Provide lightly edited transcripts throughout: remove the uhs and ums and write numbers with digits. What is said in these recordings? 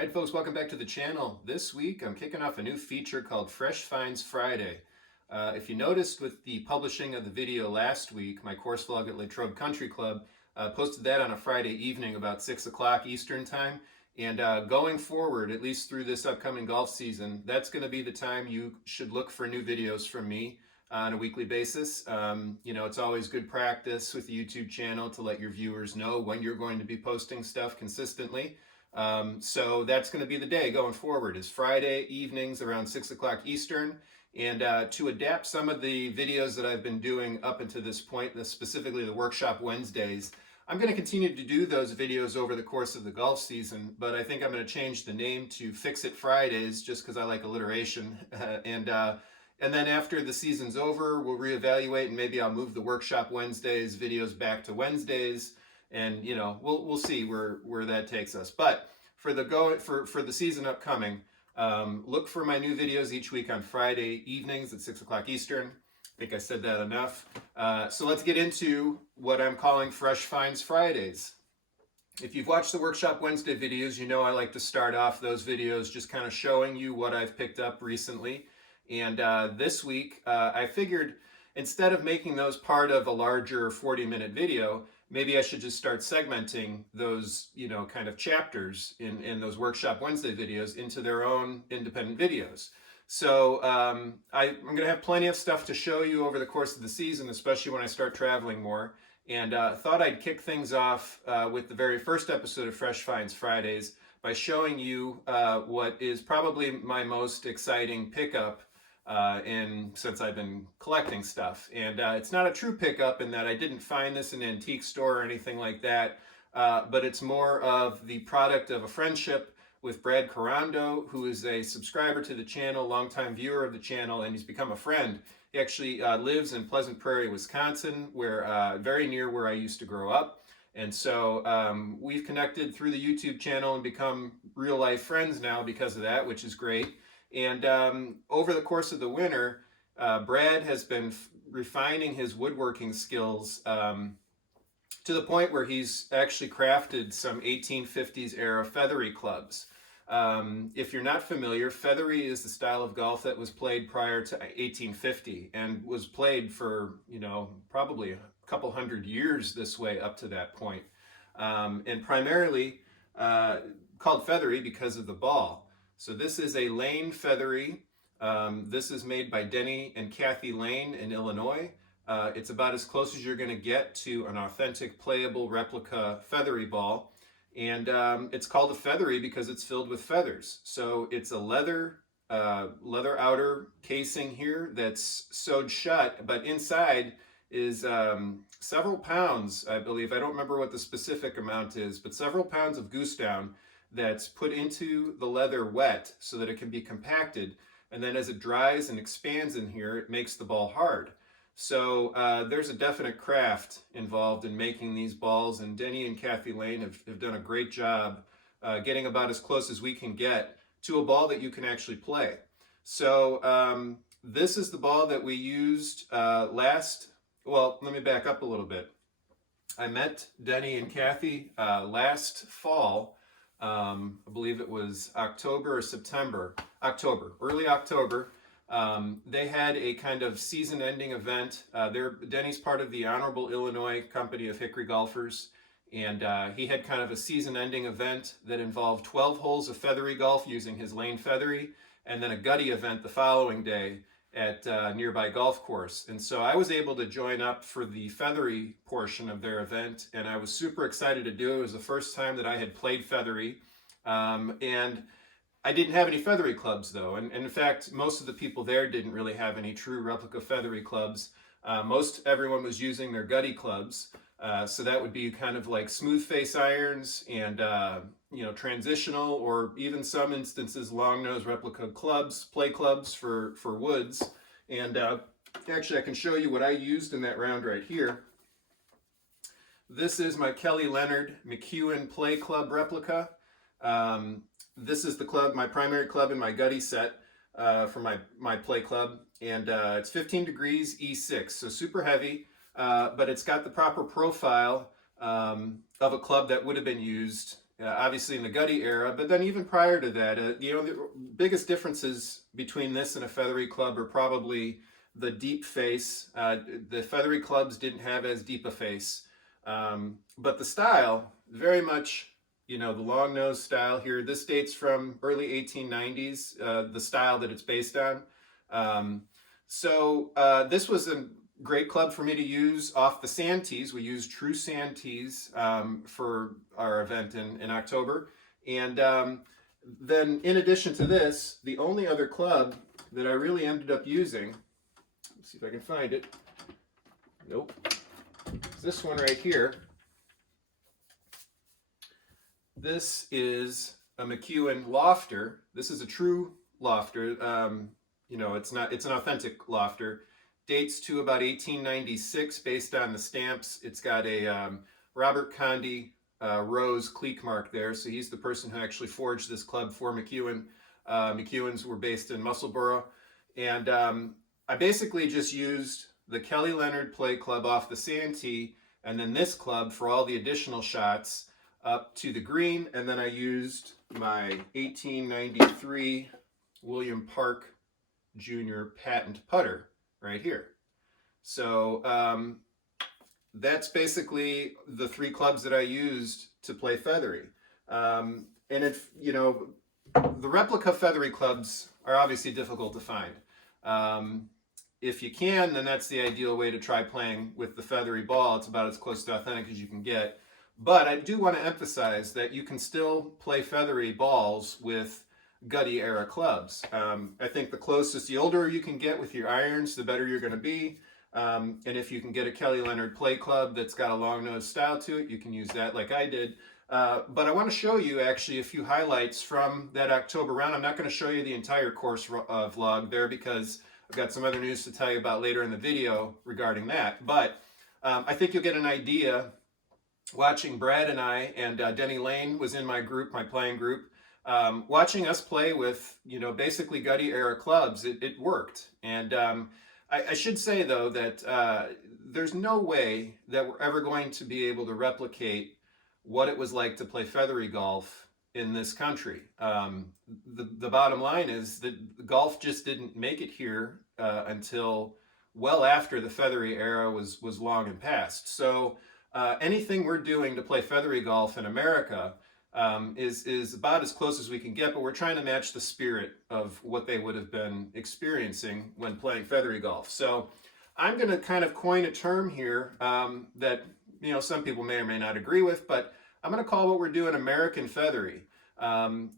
Alright folks, welcome back to the channel. This week I'm kicking off a new feature called Fresh Finds Friday. If you noticed with the publishing of the video last week, my course vlog at Latrobe Country Club, posted that on a Friday evening about 6 o'clock Eastern time. And going forward, at least through this upcoming golf season, that's going to be the time you should look for new videos from me on a weekly basis. It's always good practice with the YouTube channel to let your viewers know when you're going to be posting stuff consistently. So that's going to be the day going forward, is Friday evenings around 6 o'clock Eastern. And to adapt some of the videos that I've been doing up until this point, specifically the Workshop Wednesdays, I'm going to continue to do those videos over the course of the golf season, but I think I'm going to change the name to Fix It Fridays just because I like alliteration. And then after the season's over, we'll reevaluate, and maybe I'll move the Workshop Wednesdays videos back to Wednesdays. And we'll see where that takes us. But for the season upcoming, look for my new videos each week on Friday evenings at 6 o'clock Eastern. I think I said that enough. So let's get into what I'm calling Fresh Finds Fridays. If you've watched the Workshop Wednesday videos, you know I like to start off those videos just kind of showing you what I've picked up recently. And this week, I figured instead of making those part of a larger 40-minute video, maybe I should just start segmenting those, kind of chapters in those Workshop Wednesday videos into their own independent videos. So I'm going to have plenty of stuff to show you over the course of the season, especially when I start traveling more. And thought I'd kick things off with the very first episode of Fresh Finds Fridays by showing you what is probably my most exciting pickup since I've been collecting stuff. And it's not a true pickup in that I didn't find this in an antique store or anything like that, but it's more of the product of a friendship with Brad Carando, who is a subscriber to the channel, longtime viewer of the channel, and he's become a friend. He actually lives in Pleasant Prairie, Wisconsin, where very near where I used to grow up. And so we've connected through the YouTube channel and become real life friends now because of that, which is great. And over the course of the winter, Brad has been refining his woodworking skills to the point where he's actually crafted some 1850s era Featherie clubs. If you're not familiar, Featherie is the style of golf that was played prior to 1850 and was played for, probably a couple hundred years this way up to that point. And primarily called Featherie because of the ball. So this is a Lane Featherie. This is made by Denny and Kathy Lane in Illinois. It's about as close as you're going to get to an authentic playable replica Featherie ball. And it's called a Featherie because it's filled with feathers. So it's a leather outer casing here that's sewed shut, but inside is several pounds, I believe. I don't remember what the specific amount is, but several pounds of goose down that's put into the leather wet so that it can be compacted. And then as it dries and expands in here, it makes the ball hard. So there's a definite craft involved in making these balls, and Denny and Kathy Lane have done a great job getting about as close as we can get to a ball that you can actually play. So this is the ball that we used well, let me back up a little bit. I met Denny and Kathy last fall. I believe it was October or September, early October. They had a kind of season-ending event. Denny's part of the Honorable Illinois Company of Hickory Golfers, and he had kind of a season-ending event that involved 12 holes of Featherie golf using his Lane Featherie, and then a gutty event the following day at a nearby golf course. And so I was able to join up for the Featherie portion of their event, and I was super excited to do it. It was the first time that I had played Featherie, and I didn't have any Featherie clubs though, and in fact most of the people there didn't really have any true replica Featherie clubs. Everyone was using their gutty clubs, so that would be kind of like smooth face irons and transitional, or even some instances long nose replica clubs, play clubs for woods. And actually I can show you what I used in that round right here. This is my Kelly Leonard McEwen play club replica. This is the club, my primary club in my gutty set for my play club, and it's 15 degrees E6, so super heavy, but it's got the proper profile of a club that would have been used obviously in the Gutty era, but then even prior to that, the biggest differences between this and a Featherie club are probably the deep face. The Featherie clubs didn't have as deep a face, but the style, very much, the long nose style here. This dates from early 1890s, the style that it's based on. This was a great club for me to use off the Santees. We used true Santees for our event in October. And then in addition to this, the only other club that I really ended up using, let's see if I can find it. Nope. It's this one right here. This is a McEwen lofter. This is a true lofter. It's an authentic lofter. Dates to about 1896 based on the stamps. It's got a Robert Condy Rose clique mark there. So he's the person who actually forged this club for McEwen. McEwens were based in Musselborough. And I basically just used the Kelly Leonard Play Club off the Santee, and then this club for all the additional shots up to the green. And then I used my 1893 William Park Jr. patent putter right here. So that's basically the three clubs that I used to play Featherie. And if, the replica Featherie clubs are obviously difficult to find. If you can, then that's the ideal way to try playing with the Featherie ball. It's about as close to authentic as you can get. But I do want to emphasize that you can still play Featherie balls with Gutty era clubs. I think the older you can get with your irons, the better you're going to be. And if you can get a Kelly Leonard Play Club that's got a long nose style to it, you can use that like I did. But I want to show you actually a few highlights from that October round. I'm not going to show you the entire course vlog there because I've got some other news to tell you about later in the video regarding that. But I think you'll get an idea watching Brad and I, and Denny Lane was in my group, my playing group, watching us play with, basically Gutty era clubs. It worked. And I should say, though, that there's no way that we're ever going to be able to replicate what it was like to play Featherie golf in this country. The bottom line is that golf just didn't make it here until well after the Featherie era was long and past. So anything we're doing to play Featherie golf in America is about as close as we can get, but we're trying to match the spirit of what they would have been experiencing when playing Featherie golf. So I'm going to kind of coin a term here that some people may or may not agree with, but I'm going to call what we're doing American Featherie,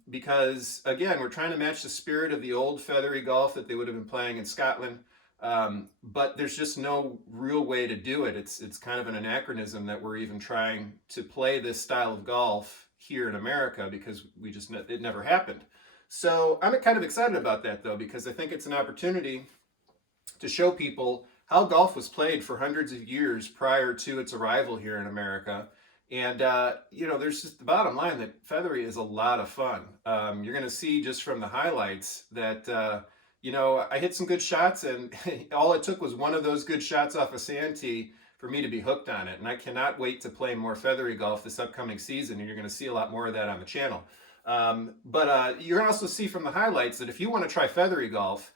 because again, we're trying to match the spirit of the old Featherie golf that they would have been playing in Scotland. But there's just no real way to do it. It's kind of an anachronism that we're even trying to play this style of golf here in America because it never happened. So I'm kind of excited about that though, because I think it's an opportunity to show people how golf was played for hundreds of years prior to its arrival here in America. And, there's just the bottom line that Featherie is a lot of fun. You're going to see just from the highlights that, I hit some good shots, and all it took was one of those good shots off a Santee for me to be hooked on it. And I cannot wait to play more Featherie golf this upcoming season, and you're going to see a lot more of that on the channel. But you're going to also see from the highlights that if you want to try Featherie golf,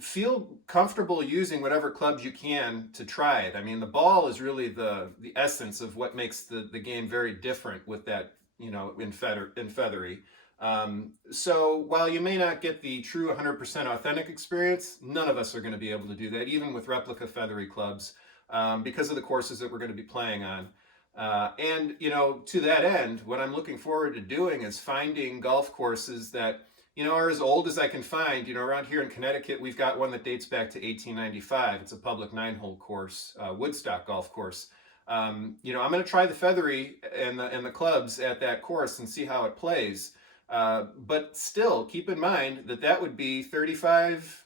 feel comfortable using whatever clubs you can to try it. I mean, the ball is really the essence of what makes the game very different with that, in Featherie. So while you may not get the true 100% authentic experience, none of us are going to be able to do that, even with replica Featherie clubs, because of the courses that we're going to be playing on. And to that end, what I'm looking forward to doing is finding golf courses that are as old as I can find. Around here in Connecticut, we've got one that dates back to 1895. It's a public 9-hole course, Woodstock golf course. I'm going to try the Featherie and the clubs at that course and see how it plays. But still, keep in mind that would be 35,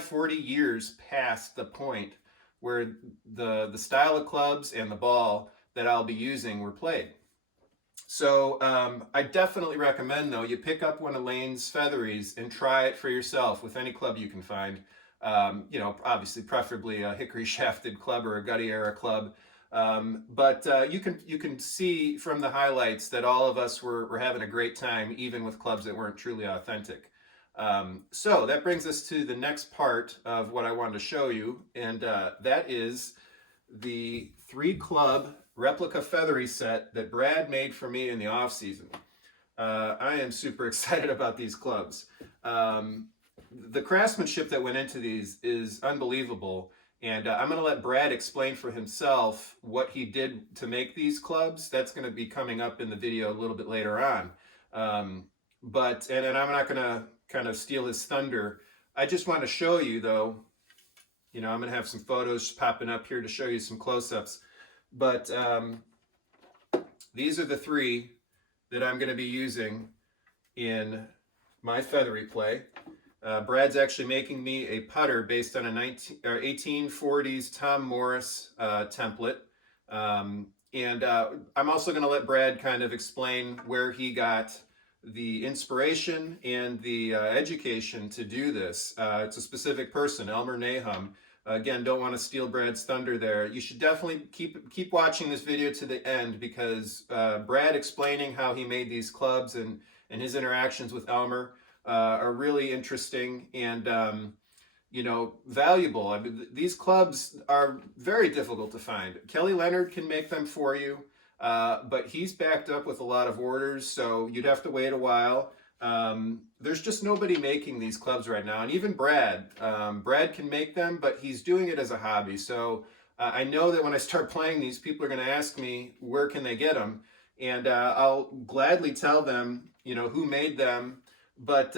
40 years past the point where the style of clubs and the ball that I'll be using were played. So I definitely recommend, though, you pick up one of Lane's Featheries and try it for yourself with any club you can find. Obviously, preferably a Hickory shafted club or a Gutty era club. But you can see from the highlights that all of us were having a great time, even with clubs that weren't truly authentic. So that brings us to the next part of what I wanted to show you, and that is the 3-club Replica Featherie set that Brad made for me in the off season. I am super excited about these clubs. The craftsmanship that went into these is unbelievable, and I'm going to let Brad explain for himself what he did to make these clubs. That's going to be coming up in the video a little bit later on. And I'm not going to kind of steal his thunder. I just want to show you, though, I'm going to have some photos popping up here to show you some close-ups. But these are the 3 that I'm going to be using in my feathery play. Brad's actually making me a putter based on a 1840s Tom Morris template. And I'm also going to let Brad kind of explain where he got the inspiration and the education to do this. It's a specific person, Elmer Nahum. Again, don't want to steal Brad's thunder there. You should definitely keep watching this video to the end, because Brad explaining how he made these clubs and his interactions with Elmer are really interesting and valuable. I mean, these clubs are very difficult to find. Kelly Leonard can make them for you, but he's backed up with a lot of orders, so you'd have to wait a while. There's just nobody making these clubs right now, and even Brad can make them, but he's doing it as a hobby. So I know that when I start playing these, people are going to ask me where can they get them, and I'll gladly tell them who made them. But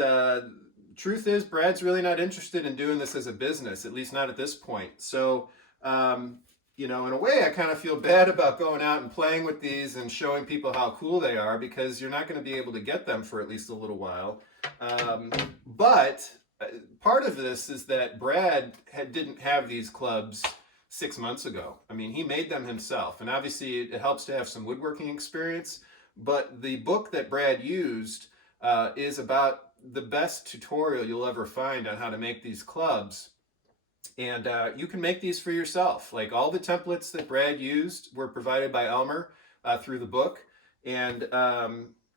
truth is, Brad's really not interested in doing this as a business, at least not at this point. So in a way, I kind of feel bad about going out and playing with these and showing people how cool they are, because you're not going to be able to get them for at least a little while. But part of this is that Brad didn't have these clubs 6 months ago. I mean, he made them himself, and obviously it helps to have some woodworking experience. But the book that Brad used is about the best tutorial you'll ever find on how to make these clubs. And you can make these for yourself. Like, all the templates that Brad used were provided by Elmer through the book. And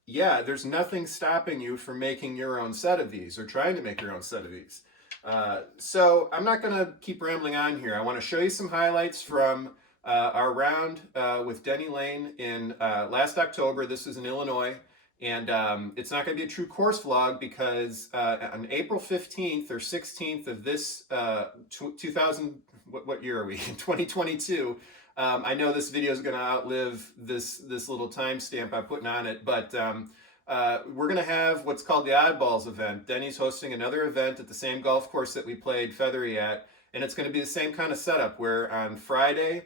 there's nothing stopping you from making your own set of these, or trying to make your own set of these. So I'm not going to keep rambling on here. I want to show you some highlights from our round with Denny Lane in last October. This is in Illinois. And it's not going to be a true course vlog, because on April 15th or 16th of this 2000, what year are we? 2022. I know this video is going to outlive this little timestamp I'm putting on it, but we're going to have what's called the Oddballs event. Denny's hosting another event at the same golf course that we played Featherie at, and it's going to be the same kind of setup, where on Friday,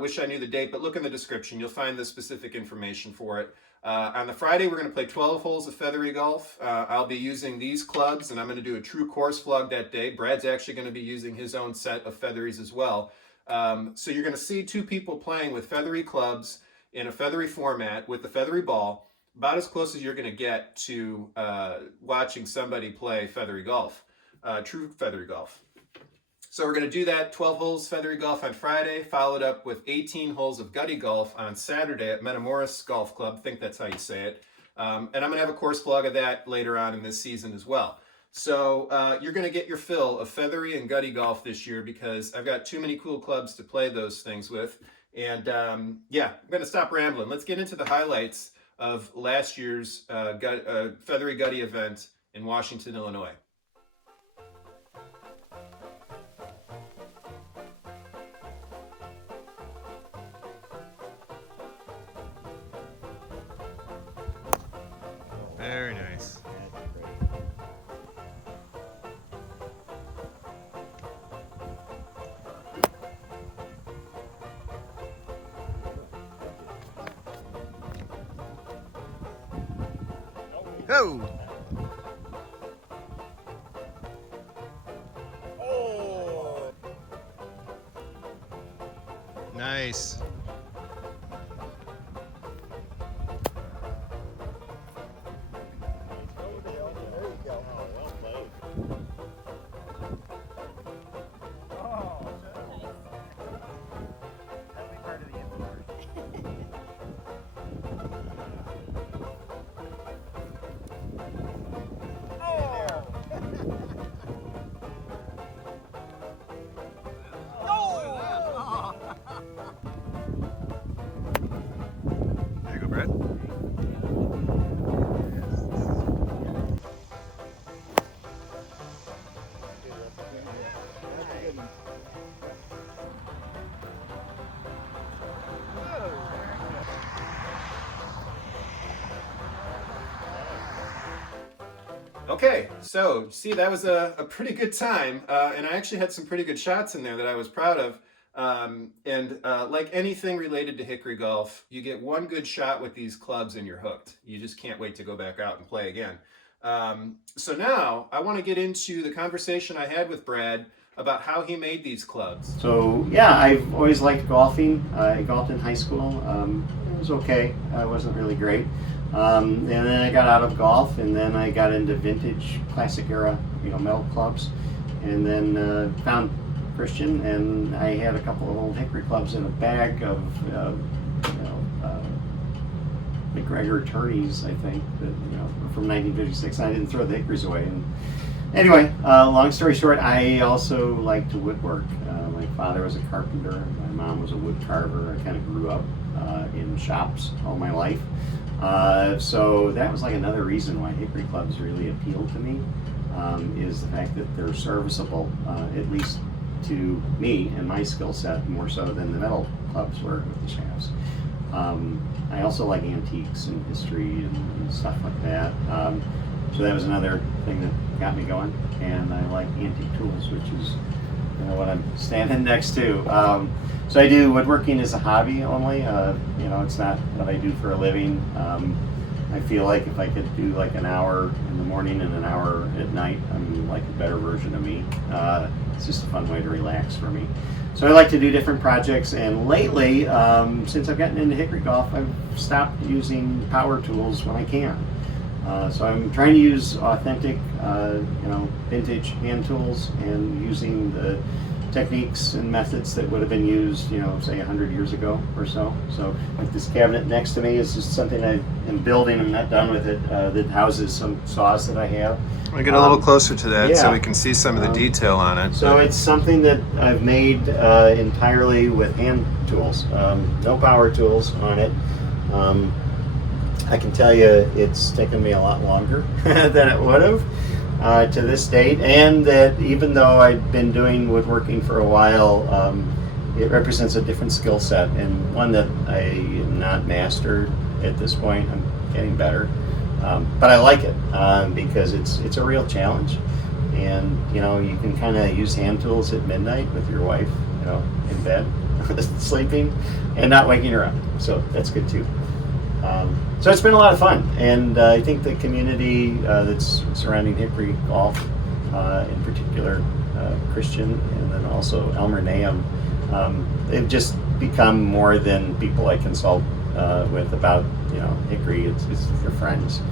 wish I knew the date, but look in the description. You'll find the specific information for it. On the Friday, we're going to play 12 holes of feathery golf. I'll be using these clubs, and I'm going to do a true course vlog that day. Brad's actually going to be using his own set of featheries as well. So you're going to see 2 people playing with feathery clubs in a feathery format with the feathery ball, about as close as you're going to get to watching somebody play feathery golf, true feathery golf. So we're going to do that 12 holes feathery golf on Friday, followed up with 18 holes of gutty golf on Saturday at Metamoris Golf Club. I think that's how you say it. And I'm going to have a course vlog of that later on in this season as well. So you're going to get your fill of feathery and gutty golf this year, because I've got too many cool clubs to play those things with. And I'm going to stop rambling. Let's get into the highlights of last year's feathery gutty event in Washington, Illinois. Very nice. Oh! Oh! Nice. That'll be part of the Okay, so see, that was a pretty good time, and I actually had some pretty good shots in there that I was proud of. And like anything related to hickory golf, you get one good shot with these clubs and you're hooked. You just can't wait to go back out and play again. So now I want to get into the conversation I had with Brad about how he made these clubs. So yeah, I've always liked golfing. I golfed in high school. It was okay. It wasn't really great. And then I got out of golf, and then I got into vintage, classic era, metal clubs, and then found Christian, and I had a couple of old hickory clubs in a bag of, McGregor Tourneys, I think, that were from 1956. And I didn't throw the hickories away. And anyway, long story short, I also like to woodwork. My father was a carpenter. My mom was a wood carver. I kind of grew up in shops all my life. So that was like another reason why hickory clubs really appealed to me, is the fact that they're serviceable, at least to me and my skill set, more so than the metal clubs were with the shafts. I also like antiques and history and stuff like that. So that was another thing that got me going. And I like antique tools, which is what I'm standing next to. So I do woodworking as a hobby only. It's not what I do for a living. I feel like if I could do like an hour in the morning and an hour at night, I'm like a better version of me. It's just a fun way to relax for me. So I like to do different projects, and lately, since I've gotten into hickory golf, I've stopped using power tools when I can. So I'm trying to use authentic, vintage hand tools, and using the techniques and methods that would have been used, say 100 years ago or so. So like this cabinet next to me is just something I am building. I'm not done with it. That houses some saws that I have. I get a little closer to that, yeah. So we can see some of the detail on it. So it's something that I've made entirely with hand tools, no power tools on it. I can tell you it's taken me a lot longer than it would have to this date, and that even though I've been doing woodworking for a while, it represents a different skill set, and one that I am not mastered at this point. I'm getting better, but I like it because it's a real challenge, and you can kind of use hand tools at midnight with your wife, in bed, sleeping, and not waking her up. So that's good too. So it's been a lot of fun, and I think the community that's surrounding hickory golf, in particular Christian, and then also Elmer Nahum, they've just become more than people I consult with about hickory. It's their friends.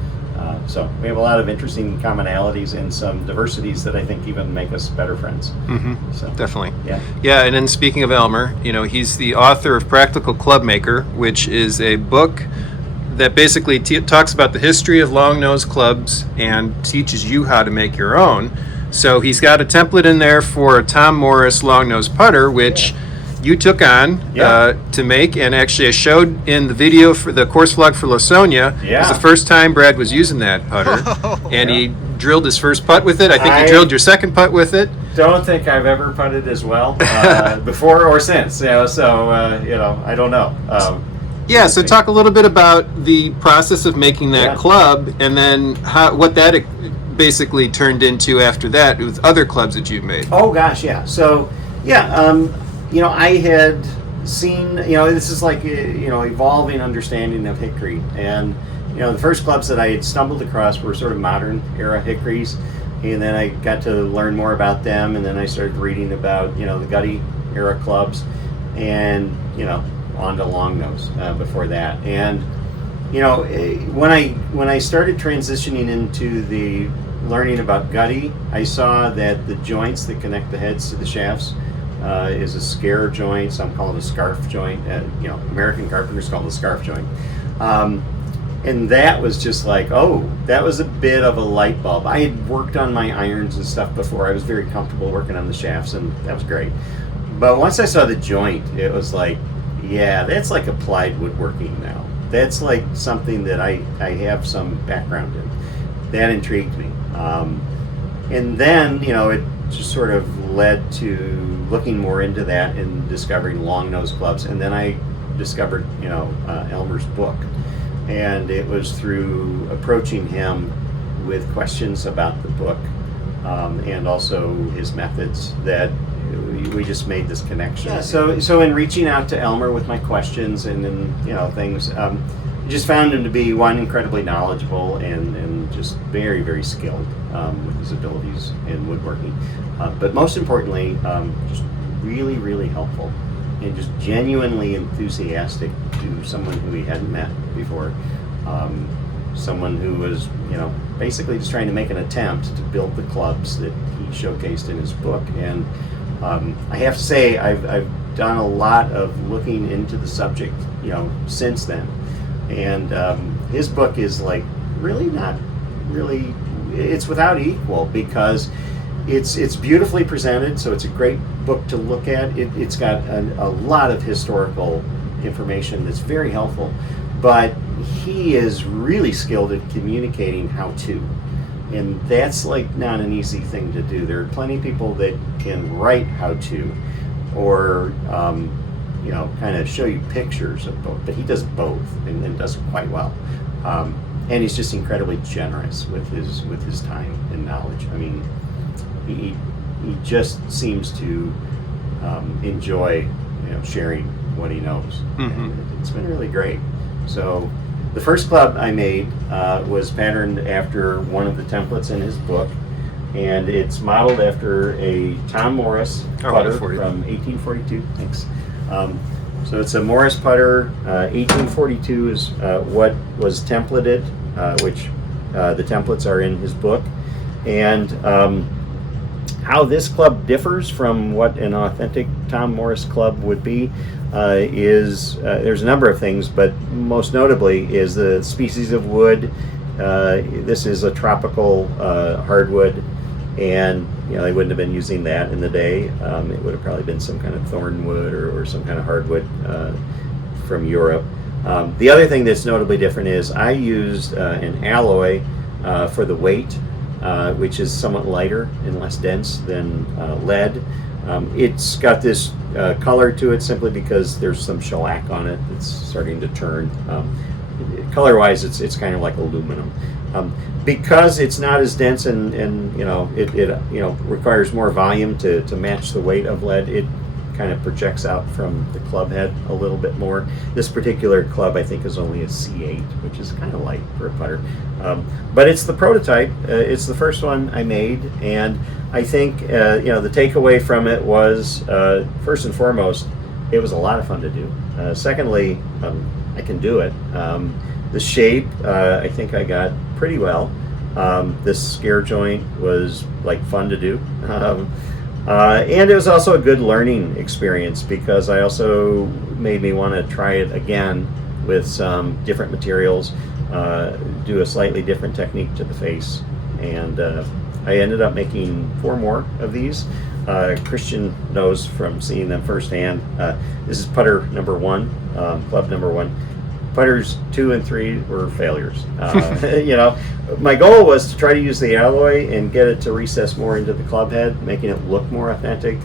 So we have a lot of interesting commonalities and some diversities that I think even make us better friends. Mm-hmm. So, definitely. Yeah. And then speaking of Elmer, he's the author of Practical Club Maker, which is a book that basically talks about the history of long-nosed clubs and teaches you how to make your own. So he's got a template in there for a Tom Morris long-nosed putter, which you took on to make, and actually I showed in the video for the course vlog for Lawsonia. It was the first time Brad was using that putter, and he drilled his first putt with it. I think you drilled your second putt with it. Don't think I've ever putted as well before or since. So I don't know. So talk a little bit about the process of making that club, and then what that basically turned into after that with other clubs that you've made. Oh gosh, yeah. So I had seen, this is like evolving understanding of hickory, and the first clubs that I had stumbled across were sort of modern era hickories, and then I got to learn more about them, and then I started reading about the gutty era clubs, and on to long nose before that. And when I started transitioning into the learning about gutty, I saw that the joints that connect the heads to the shafts is a scare joint. Some call it a scarf joint. American carpenters call it a scarf joint. And that was just like, that was a bit of a light bulb. I had worked on my irons and stuff before. I was very comfortable working on the shafts, and that was great. But once I saw the joint, it was like, that's like applied woodworking now. That's like something that I have some background in. That intrigued me. And then, it just sort of led to looking more into that and discovering long nose clubs. And then I discovered, Elmer's book. And it was through approaching him with questions about the book and also his methods that we just made this connection. Yeah, so in reaching out to Elmer with my questions and things, just found him to be one, incredibly knowledgeable and just very, very skilled with his abilities in woodworking. But most importantly, just really, really helpful and just genuinely enthusiastic to someone who he hadn't met before. Someone who was, basically just trying to make an attempt to build the clubs that he showcased in his book. And I have to say, I've done a lot of looking into the subject, since then. And his book is it's without equal because it's beautifully presented. So it's a great book to look at. It's got a lot of historical information that's very helpful. But he is really skilled at communicating how-to, and that's not an easy thing to do. There are plenty of people that can write how-to, or kind of show you pictures of both. But he does both, and does it quite well. And he's just incredibly generous with his time and knowledge. I mean, he just seems to enjoy sharing what he knows. Mm-hmm. And it's been really great. So the first club I made was patterned after one of the templates in his book, and it's modeled after a Tom Morris putter from 1842. Thanks. So it's a Morris putter. 1842 is what was templated, which the templates are in his book. And how this club differs from what an authentic Tom Morris club would be is there's a number of things, but most notably is the species of wood. This is a tropical hardwood, and they wouldn't have been using that in the day. It would have probably been some kind of thorn wood or some kind of hardwood from Europe. The other thing that's notably different is I used an alloy for the weight, which is somewhat lighter and less dense than lead. It's got this color to it simply because there's some shellac on it that's starting to turn. Color-wise, it's kind of like aluminum. Because it's not as dense and it requires more volume to match the weight of lead, it kind of projects out from the club head a little bit more. This particular club I think is only a C8, which is kind of light for a putter. But it's the prototype. It's the first one I made, and I think the takeaway from it was first and foremost, it was a lot of fun to do. Secondly, I can do it. The shape, I think I got pretty well. This scare joint was fun to do. And it was also a good learning experience because I also made me want to try it again with some different materials, do a slightly different technique to the face. And I ended up making 4 more of these. Christian knows from seeing them firsthand. This is putter number 1, club number 1. Putters 2 and 3 were failures. My goal was to try to use the alloy and get it to recess more into the club head, making it look more authentic.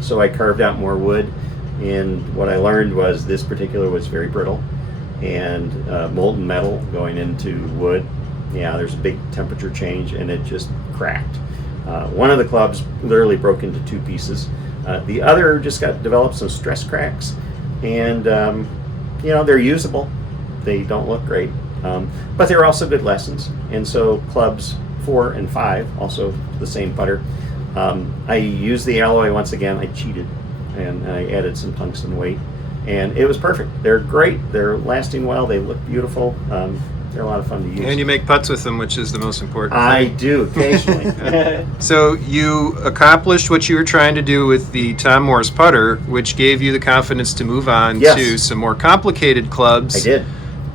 So I carved out more wood, and what I learned was this particular was very brittle, and molten metal going into wood. Yeah, there's a big temperature change, and it just cracked. One of the clubs literally broke into 2 pieces. The other just developed some stress cracks, and they're usable. They don't look great, but they're also good lessons. And so clubs 4 and 5, also the same putter. I used the alloy once again. I cheated, and I added some tungsten weight, and it was perfect. They're great. They're lasting well. They look beautiful. They're a lot of fun to use. And you make putts with them, which is the most important I thing. do, occasionally. So you accomplished what you were trying to do with the Tom Morris putter, which gave you the confidence to move on to some more complicated clubs. I did.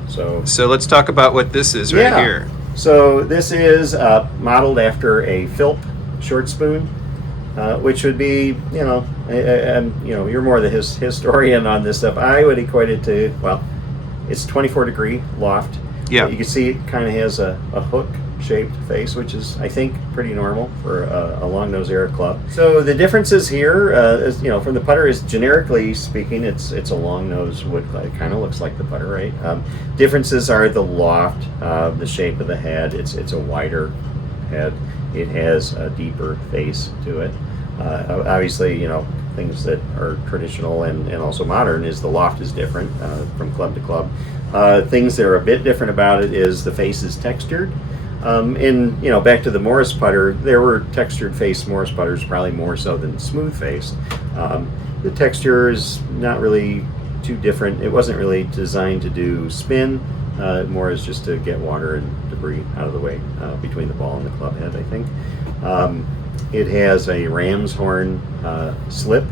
So let's talk about what this is right here. So this is modeled after a Philp short spoon, which would be, you're more the historian on this stuff. I would equate it to, it's 24-degree loft. Yeah. You can see it kind of has a hook shaped face, which is, I think, pretty normal for a long nose era club. So the differences here, is, from the putter, is generically speaking, it's a long nose wood club. It kind of looks like the putter, right? Differences are the loft, the shape of the head. It's a wider head. It has a deeper face to it. Obviously, things that are traditional and also modern is the loft is different from club to club. Things that are a bit different about it is the face is textured. Back to the Morris putter, there were textured face Morris putters, probably more so than smooth faced. The texture is not really too different. It wasn't really designed to do spin, more as just to get water and debris out of the way between the ball and the club head, I think. It has a ram's horn slip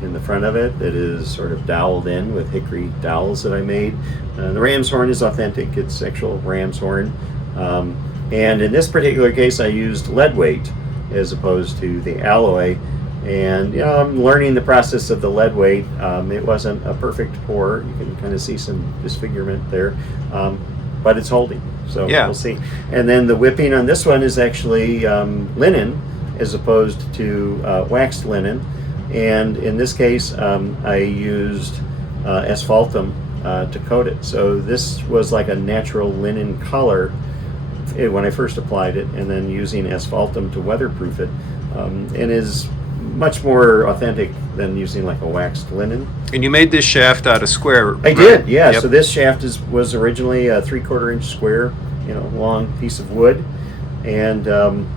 in the front of it that is sort of doweled in with hickory dowels that I made. The ram's horn is authentic. It's actual ram's horn. And in this particular case, I used lead weight as opposed to the alloy. And I'm learning the process of the lead weight. It wasn't a perfect pour. You can kind of see some disfigurement there, but it's holding. So we'll see. And then the whipping on this one is actually linen as opposed to waxed linen. And in this case, I used asphaltum to coat it. So this was like a natural linen color when I first applied it, and then using asphaltum to weatherproof it, and is much more authentic than using like a waxed linen. And you made this shaft out of square, I did, yeah. Yep. So this shaft was originally a 3/4 inch square, long piece of wood, and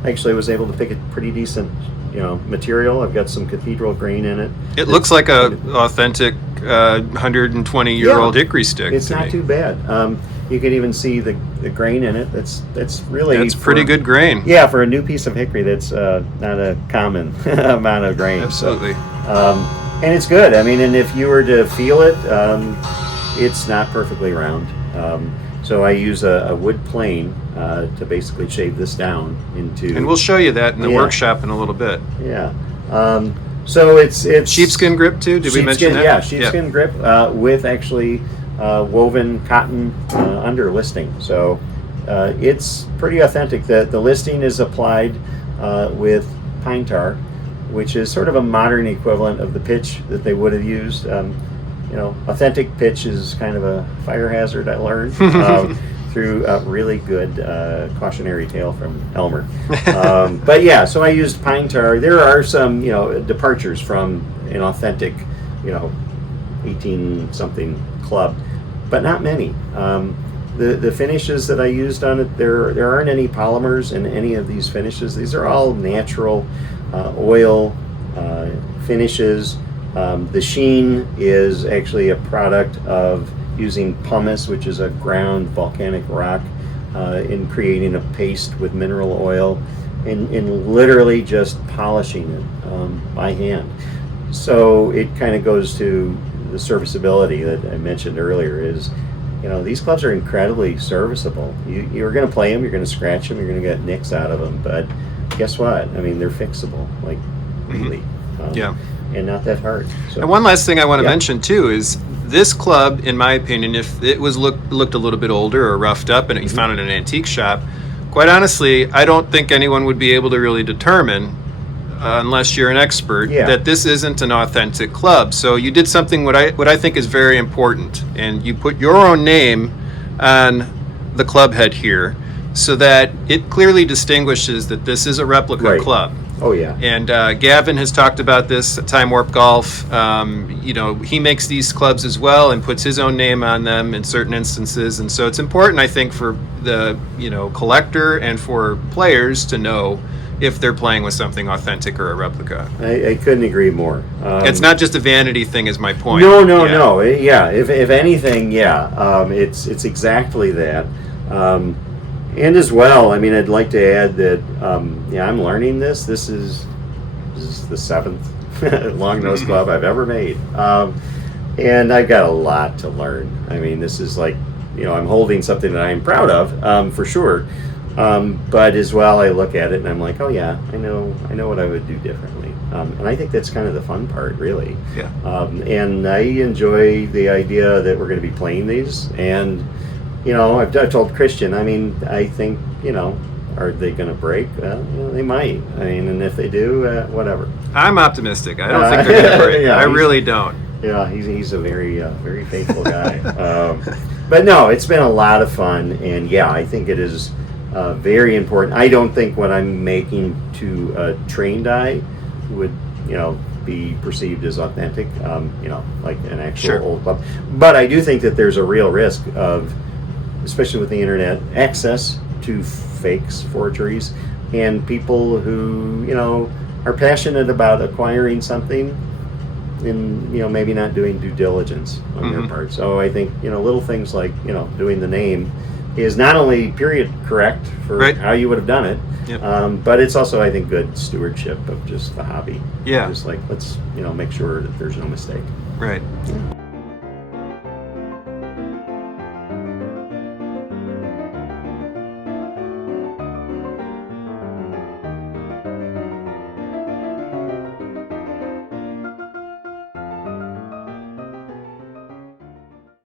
actually was able to pick a pretty decent material. I've got some cathedral grain in it. It looks like a authentic 120-year-old hickory stick. It's not too bad. You can even see the grain in it. That's really pretty good grain. Yeah, for a new piece of hickory, that's not a common amount of grain. Absolutely. So, and it's good. I mean, and if you were to feel it, it's not perfectly round. So I use a wood plane to basically shave this down into. And we'll show you that in the workshop in a little bit. Yeah. So it's sheepskin grip too. Did we mention that? Yeah, sheepskin grip with actually woven cotton underlisting. So it's pretty authentic. The listing is applied with pine tar, which is sort of a modern equivalent of the pitch that they would have used. Authentic pitch is kind of a fire hazard, I learned through a really good cautionary tale from Elmer. But yeah, so I used pine tar. There are some, departures from an authentic, 18-something club, but not many. The finishes that I used on it, there aren't any polymers in any of these finishes. These are all natural oil finishes. The sheen is actually a product of using pumice, which is a ground volcanic rock, in creating a paste with mineral oil and literally just polishing it by hand. So it kind of goes to the serviceability that I mentioned earlier is, these clubs are incredibly serviceable. You're going to play them, you're going to scratch them, you're going to get nicks out of them, but guess what? I mean, they're fixable, like really. And not that hard. So. And one last thing I want to mention too is this club, in my opinion, if it was looked a little bit older or roughed up and you found it in an antique shop, quite honestly, I don't think anyone would be able to really determine, unless you're an expert, that this isn't an authentic club. So you did something what I think is very important, and you put your own name on the club head here, so that it clearly distinguishes that this is a replica club. Oh yeah. And Gavin has talked about this at Time Warp Golf. He makes these clubs as well and puts his own name on them in certain instances. And so it's important, I think, for the collector and for players to know if they're playing with something authentic or a replica. I couldn't agree more. It's not just a vanity thing, is my point. No. Yeah. If anything, it's exactly that. And as well, I mean, I'd like to add that, I'm learning this. This is the 7th long nose club I've ever made. And I've got a lot to learn. I mean, this is like, I'm holding something that I'm proud of, for sure. But as well, I look at it and I'm like, oh yeah, I know what I would do differently. And I think that's kind of the fun part, really. Yeah. And I enjoy the idea that we're going to be playing these. And I've told Christian, I mean, I think, our are they going to break? They might. I mean, and if they do, whatever. I'm optimistic. I don't think they're going to break. Yeah, I really don't. Yeah, he's a very faithful guy. But no, it's been a lot of fun, and yeah, I think it is very important. I don't think what I'm making to a trained eye would, be perceived as authentic, like an actual old club. But I do think that there's a real risk of, especially with the internet, access to fakes, forgeries, and people who, are passionate about acquiring something and, maybe not doing due diligence on their part. So I think, little things like, doing the name is not only period correct for how you would have done it, but it's also, I think, good stewardship of just the hobby. Yeah. Just like, let's, make sure that there's no mistake. Right. Yeah.